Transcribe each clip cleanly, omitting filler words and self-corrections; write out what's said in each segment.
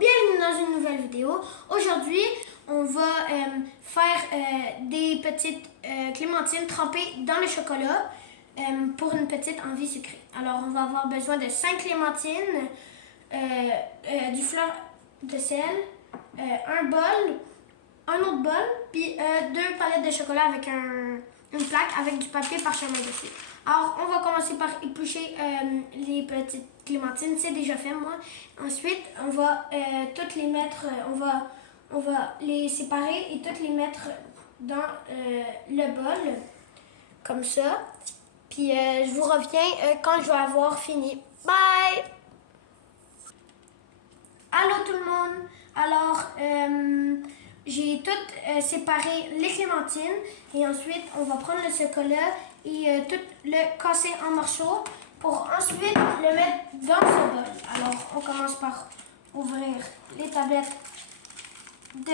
bienvenue dans une nouvelle vidéo. Aujourd'hui, on va faire des petites clémentines trempées dans le chocolat pour une petite envie sucrée. Alors, on va avoir besoin de 5 clémentines, du fleur de sel, un bol, un autre bol, puis 2 palettes de chocolat avec une plaque avec du papier parchemin dessus. Alors, on va commencer par éplucher les petites clémentines. C'est déjà fait, moi. Ensuite, on va toutes les mettre, on va les séparer et toutes les mettre dans le bol, comme ça. Puis, je vous reviens quand je vais avoir fini. Bye! Allô tout le monde! Alors, j'ai tout séparé les clémentines et ensuite on va prendre le chocolat et tout le casser en morceaux pour ensuite le mettre dans ce bol. Alors, on commence par ouvrir les tablettes de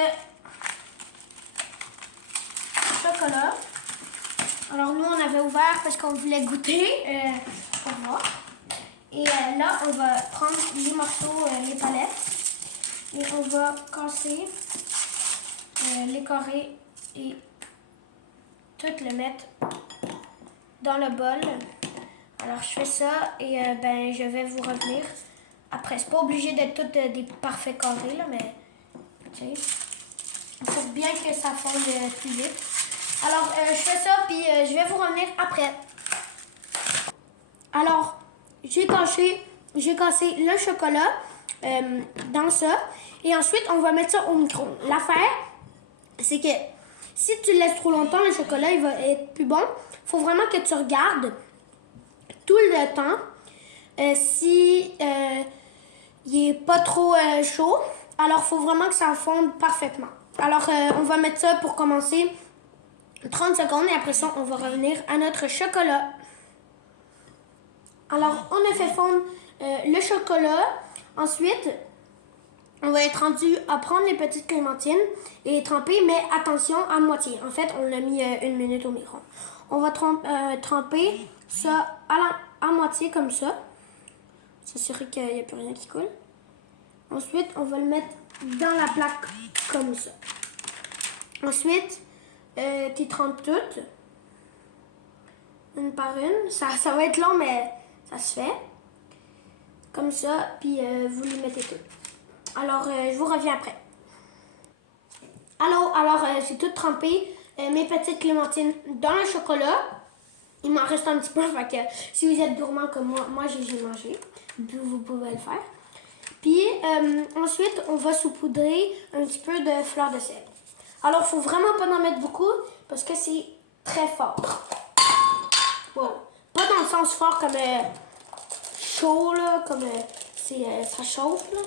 chocolat. Alors, nous, on avait ouvert parce qu'on voulait goûter pour voir. Et là, on va prendre les morceaux, les palettes. Et on va casser les carrés et tout le mettre dans le bol. Alors, je fais ça et ben, je vais vous revenir après. C'est pas obligé d'être toutes des parfaits carrés, là, mais tu sais, il faut bien que ça fonde plus vite. Alors, je fais ça, puis je vais vous revenir après. Alors, j'ai cassé le chocolat dans ça. Et ensuite, on va mettre ça au micro-ondes. L'affaire, c'est que si tu le laisses trop longtemps, le chocolat, il va être plus bon. Il faut vraiment que tu regardes tout le temps si il n'est pas trop chaud. Alors, il faut vraiment que ça fonde parfaitement. Alors, on va mettre ça pour commencer 30 secondes et après ça, on va revenir à notre chocolat. Alors, on a fait fondre le chocolat. Ensuite, on va être rendu à prendre les petites clémentines et les tremper, mais attention, à moitié. En fait, on l'a mis 1 minute au micro. On va tremper ça à moitié comme ça. S'assurer qu'il n'y a plus rien qui coule. Ensuite, on va le mettre dans la plaque comme ça. Ensuite, tu trempes toutes, une par une. Ça va être long, mais ça se fait. Comme ça, puis vous les mettez toutes. Alors, je vous reviens après. Alors, j'ai tout trempé mes petites clémentines dans le chocolat. Il m'en reste un petit peu, fait que si vous êtes gourmand comme moi j'ai mangé. Vous pouvez le faire. Puis, ensuite, on va saupoudrer un petit peu de fleur de sel. Alors, il ne faut vraiment pas en mettre beaucoup parce que c'est très fort. Wow. Pas dans le sens fort comme chaud, là, comme ça chauffe, là.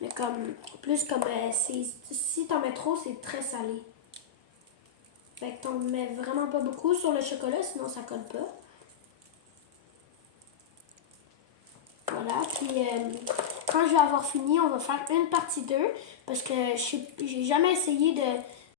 Mais comme, plus comme, si t'en mets trop, c'est très salé. Fait que t'en mets vraiment pas beaucoup sur le chocolat, sinon ça colle pas. Voilà, puis quand je vais avoir fini, on va faire une partie 2. Parce que j'ai jamais essayé